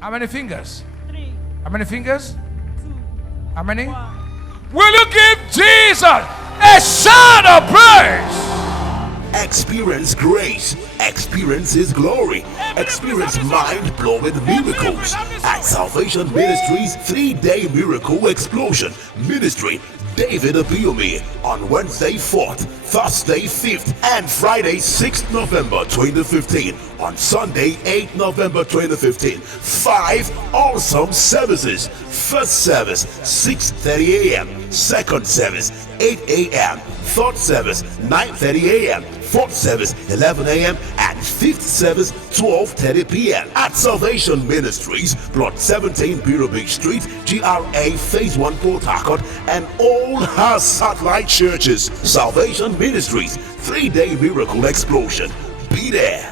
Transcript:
How many fingers? 3, How many fingers? 2, How many? 1. Will you give Jesus a shout of praise? Experience grace, experience His glory, experience mind-blowing miracles at Salvation Ministries 3-day Miracle Explosion Ministry. David Ibiyeomie on Wednesday 4th, Thursday 5th, and Friday 6th November 2015. On Sunday 8th November 2015, 5 awesome services. First service 6:30 a.m., second service 8 a.m., third service 9:30 a.m., fourth service 11 a.m., and fifth service 12:30 p.m. at Salvation Ministries, Plot 17 Birobik Street, GRA Phase 1 Port Harcourt, and all her satellite churches. Salvation Ministries 3-day Miracle Explosion. Be there.